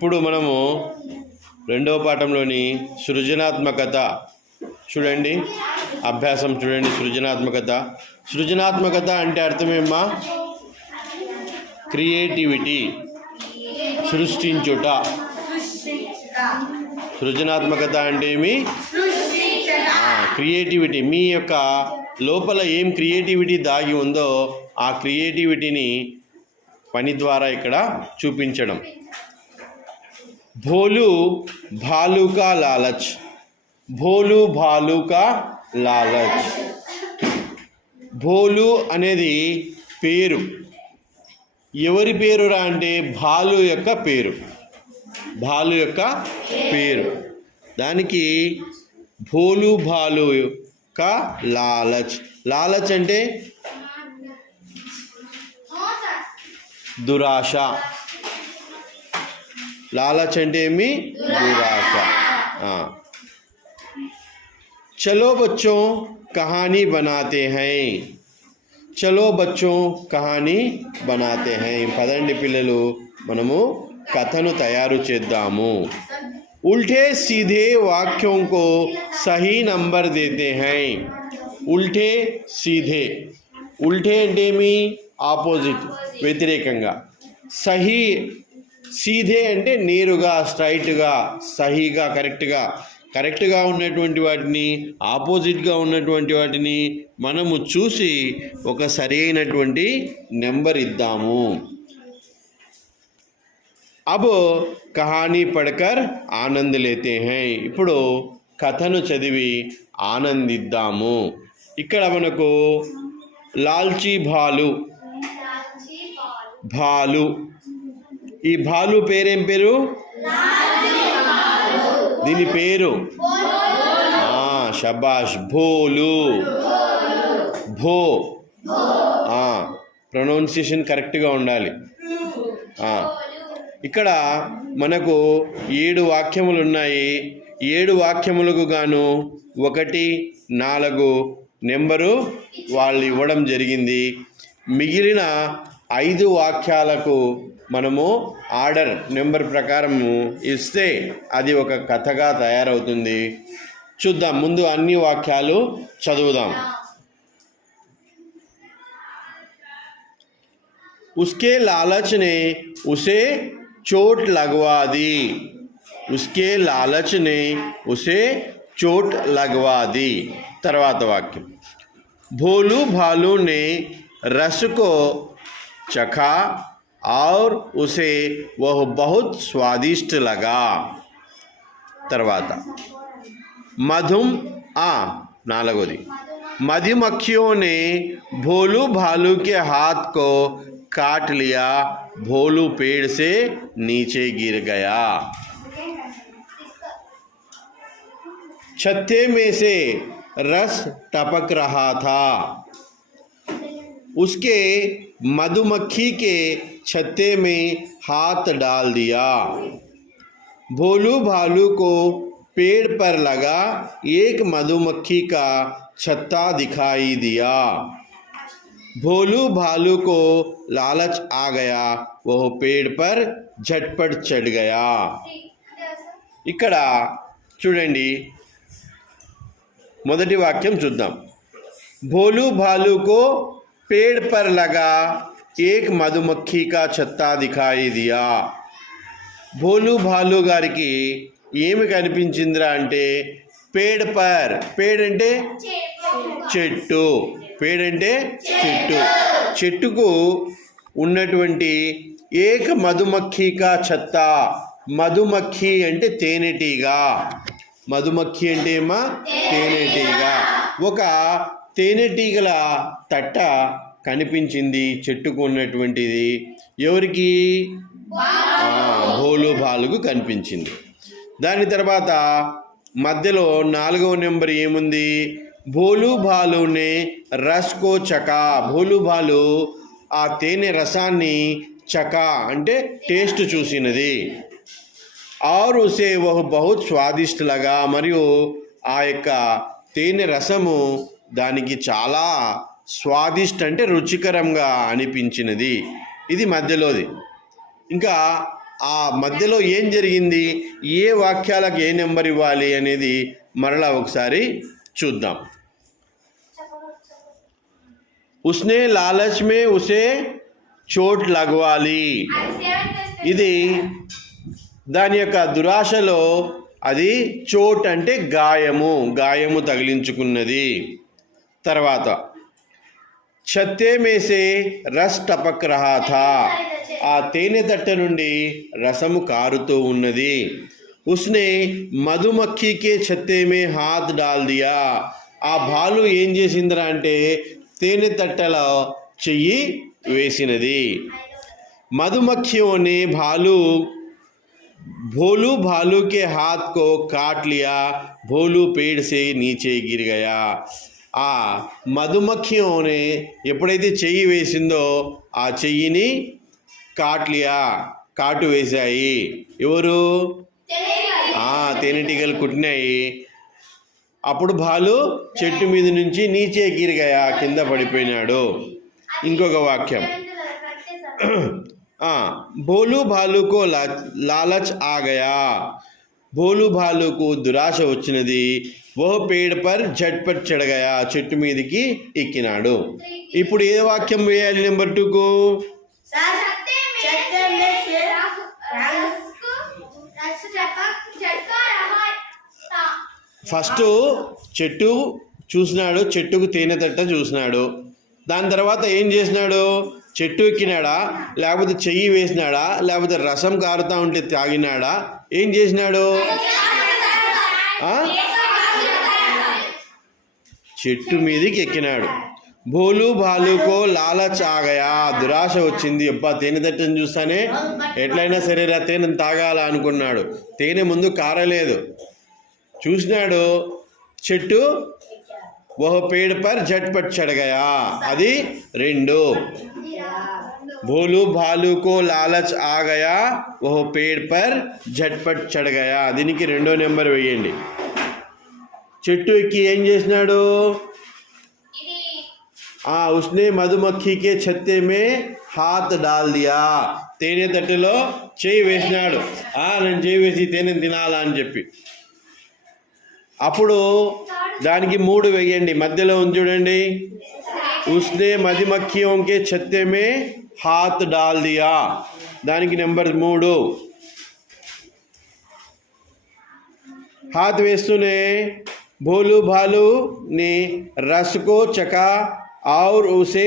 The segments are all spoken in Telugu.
ఇప్పుడు మనము రెండవ పాఠంలోని సృజనాత్మకత చూడండి. అభ్యాసం చూడండి. సృజనాత్మకత అంటే అర్థమేమ్మా? క్రియేటివిటీ, సృష్టించుట. సృజనాత్మకత అంటే ఏమి? క్రియేటివిటీ. మీ యొక్క లోపల ఏం క్రియేటివిటీ దాగి ఉందో ఆ క్రియేటివిటీని పని ద్వారా ఇక్కడ చూపించడం. భోలు భాలు కా లాలచ్. భోలు భాలు కా లాలచ్. భోలు అనేది పేరు. ఎవరి పేరురా అంటే భాలు యొక్క పేరు. భాలు యొక్క పేరు. దానికి భోలు భాలు కా లాలచ్. లాలచ్ అంటే దురాశ. లాలచ్ అంటే ఏమి? దురాశ. చలో బచ్చో కహానీ బనాతే హై. చలో బచ్చో కహానీ బనాతే హై. పదండి పిల్లలు, మనము కథను తయారు చేద్దాము. ఉల్టే సీధే వాక్యోं को सही नंबर देते हैं. ఉల్టే సీధే. ఉల్టే అంటే ఏమి? ఆపోజిట్, వ్యతిరేకంగా. సహీ సీధే అంటే నేరుగా, స్ట్రైట్గా, సహీగా, కరెక్ట్గా ఉన్నటువంటి వాటిని, ఆపోజిట్గా ఉన్నటువంటి వాటిని మనము చూసి ఒక సరైనటువంటి నెంబర్ ఇద్దాము. अब कहानी पढ़कर आनंद लेते हैं. ఇప్పుడు కథను చదివి ఆనందిద్దాము. ఇక్కడ మనకు లాల్చీ భాలు. భాలు. ఈ భాలు పేరేం పేరు? దీని పేరు షబాష్, భోలు. భో. ప్రొనౌన్సియేషన్ కరెక్ట్గా ఉండాలి. ఇక్కడ మనకు 7 వాక్యములు ఉన్నాయి. 7 వాక్యములకు గాను 1, 4 నెంబరు వాళ్ళు ఇవ్వడం జరిగింది. మిగిలిన 5 వాక్యాలకు మనము ఆర్డర్ నెంబర్ ప్రకారము ఇస్తే అది ఒక కథగా తయారవుతుంది. చూద్దాం. ముందు అన్ని వాక్యాలు చదువుదాం. उसके लालच ने उसे चोट लगवा दी. उसके लालच ने उसे चोट लगवा दी. తర్వాత వాక్యం. भोलू भालू ने रस को चखा और उसे वह बहुत स्वादिष्ट लगा. తర్వాత నాలుగోది. मधुमक्खियों ने भोलू भालू के हाथ को काट लिया. भोलू पेड़ से नीचे गिर गया. छत्ते में से रस टपक रहा था. उसके मधुमक्खी के छत्ते में हाथ डाल दिया. भोलू भालू को पेड़ पर लगा एक मधुमक्खी का छत्ता दिखाई दिया. भोलू भालू को लालच आ गया. वह पेड़ पर झटपट चढ़ गया. ఇక్కడ చూడండి, మొదటి వాక్యం చూద్దాం. भोलू भालू को पेड़ पर लगा एक मधुमक्खी का छत्ता दिखाई दिया. భోలు భాలు గారికి ఏమి కనిపించిందిరా అంటే పేడ్ పర్. పేడ్ అంటే చెట్టు. పేడ్ అంటే చెట్టు. చెట్టుకు ఉన్నటువంటి ఏక మధుమక్ఖీకా ఛత్తా. మధుమక్ఖి అంటే తేనెటీగా. మధుమక్ఖి అంటే ఏమా? తేనెటీగా. ఒక తేనెటీగల తట్ట కనిపించింది చెట్టుకు ఉన్నటువంటిది. ఎవరికి? భోలు భాలుకు కనిపించింది. దాని తర్వాత మధ్యలో 4వ నెంబర్ ఏముంది? భోలు భాలునే రస్కో చకా. భోలు భాలు ఆ తేనె రసాన్ని చకా అంటే టేస్ట్ చూసినది. और उसे वह बहुत स्वादिष्ट लगा. మరియు ఆ యొక్క తేనె రసము దానికి చాలా స్వాదిష్ట అంటే రుచికరంగా అనిపించినది. ఇది మధ్యలోది. ఇంకా ఆ మధ్యలో ఏం జరిగింది, ఏ వాక్యాలకు ఏ నెంబర్ ఇవ్వాలి అనేది మరలా ఒకసారి చూద్దాం. ఉస్నే లాలచ్ మే ఉసే చోట్ లగవాలి, ఇది దాని యొక్క దురాశలో అది చోట్ అంటే గాయము తగిలించుకున్నది. తర్వాత छत्ते में से रस टपक रहा था, ఆ తేనె తట్ట నుండి రసము కారుతూ ఉన్నది. उसने మధుమక్ఖీ కే छत्ते में हाथ डाल दिया, ఆ భాలు ఏం చేసిందిరా అంటే తేనె తట్టలో చెయ్యి వేసినది. मधुमक्खियों ने भोलू भालू के हाथ को काट लिया, भोलू पेड़ से नीचे गिर गया. ఆ మధుమక్ఖియోనే ఎప్పుడైతే చెయ్యి వేసిందో ఆ చెయ్యిని కాటు వేశాయి. ఎవరు? తేనెటీగలు కుట్టినాయి. అప్పుడు భాలు చెట్టు మీద నుంచి నీచే గిరిగయా, కింద పడిపోయినాడు. ఇంకొక వాక్యం, భోలు భాలుకో లాలచ్ ఆ గయా, భోలు భాలుకు దురాశ వచ్చినది. ఓహ్ పేడ్ పర్ झटपट चढ़ गया, చెట్టు మీదకి ఎక్కినాడు. ఇప్పుడు ఏ వాక్యం వేయాలి నెంబర్ 2కు? ఫస్ట్ చెట్టు చూసినాడు, చెట్టుకు తేనె తట్ట చూసినాడు. దాని తర్వాత ఏం చేసినాడు? చెట్టు ఎక్కినాడా, లేకపోతే చెయ్యి వేసినాడా, లేకపోతే రసం కారుతా ఉంటే తాగినాడా, ఏం చేసినాడు? చెట్టు మీదకి ఎక్కినాడు. భోలు భాలుకో లాలచ్ ఆ గయా, దురాశ వచ్చింది. అబ్బా తేనె తట్టని చూస్తానే ఎట్లయినా సరే తేనె తాగాల అనుకున్నాడు. తేనె ముందు కారలేదు, చూసినాడు చెట్టు. ఓహ్ పేడ్ పర్ झटपट चढ़ गया, అది 2. భోలు భాలుకో లాలచ్ ఆ గయా, ఓహ్ పేడ్ పర్ झटपट चढ़ गया, దీనికి 2వ నెంబర్ వేయండి. చెట్టు ఎక్కి ఏం చేసినాడు? ఉస్నే మధుమక్ఖీ కే छत्ते में हाथ डाल दिया, తేనె తట్టెలో చేయి వేసినాడు. నేను చేయి వేసి తేనె తినాలా అని చెప్పి. అప్పుడు దానికి 3 వేయండి, మధ్యలో ఉంది చూడండి. ఉస్నే మధుమక్ఖియోं के छत्ते में हाथ डाल दिया, దానికి నెంబర్ 3. हाथ వేస్తూనే भोलू भालू ने रस को चखा और उसे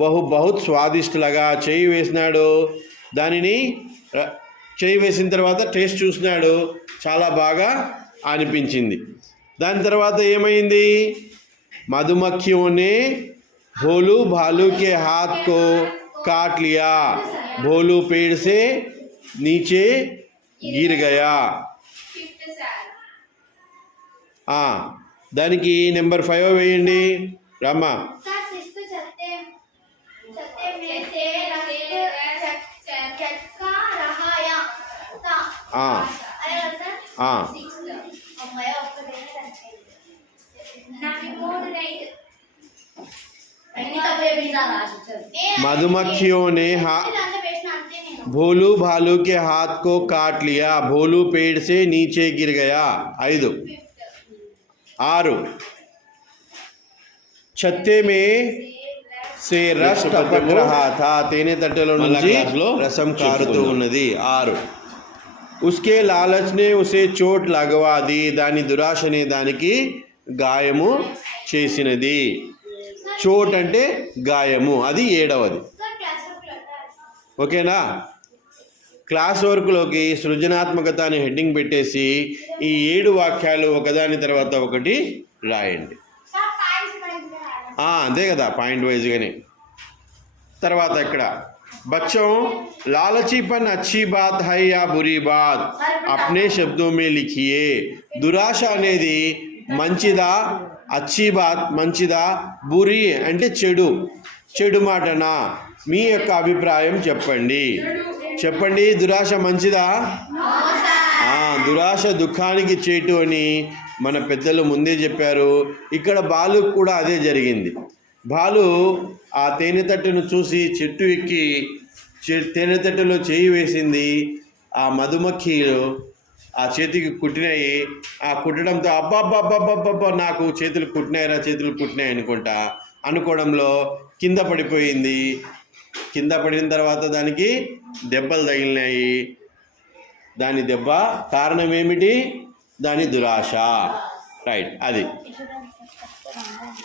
वह बहुत स्वादिष्ट लगा, చేయి వేసినాడు. దానిని చేయి వేసిన తర్వాత టేస్ట్ చూసినాడు, చాలా బాగా అనిపించింది. దాని తర్వాత ఏమైంది? मधुमक्खियों ने भोलू भालू के हाथ को काट लिया, भोलू पेड़ से नीचे गिर गया. దానికి నెంబర్ 5 వేయండి రామా. मधुमक्खियों ने भोलू भालू के हाथ को काट लिया, भोलू पेड़ से नीचे गिर गया. 5. 6. छत्ते में से रस टपक रहा था, తేనె తట్టెలో నుంచి రసం కారుతూ ఉన్నది. 6. उसके लालच ने उसे चोट लगवा दी, దాని దురాశనే దానికి గాయము చేసినది. చోట్ అంటే గాయము, అది 7వది. ఓకేనా? క్లాస్ వర్క్లోకి సృజనాత్మకత అని హెడ్డింగ్ పెట్టేసి ఈ 7 వాక్యాలు ఒకదాని తర్వాత ఒకటి రాయండి. అంతే కదా, పాయింట్ వైజ్గానే. తర్వాత ఇక్కడ बच्चों लालचीपन अच्छी बात है या बुरी बात, अपने शब्दों में लिखिए. దురాశ అనేది మంచిదా, అచ్చీ బాత్ మంచిదా, బురి అంటే చెడు మాటనా, మీ యొక్క అభిప్రాయం చెప్పండి. దురాశ మంచిదా? దురాశ దుఃఖానికి చేటు అని మన పెద్దలు ముందే చెప్పారు. ఇక్కడ బాలుకు కూడా అదే జరిగింది. బాలు ఆ తేనె తట్టును చూసి చెట్టు ఎక్కి తేనె తట్టులో చేయి వేసింది. ఆ మధుమక్ఖీలు ఆ చేతికి కుట్టినాయి. ఆ కుట్టడంతో అబ్బాబ్బాబ్బాబ్బా నాకు చేతులు కుట్టినాయి అనుకోవడంలో కింద పడిపోయింది. కింద పడిన తర్వాత దానికి దెబ్బలు తగిలినాయి. దాని దెబ్బ కారణం ఏమిటి? దాని దురాశ. రైట్, అది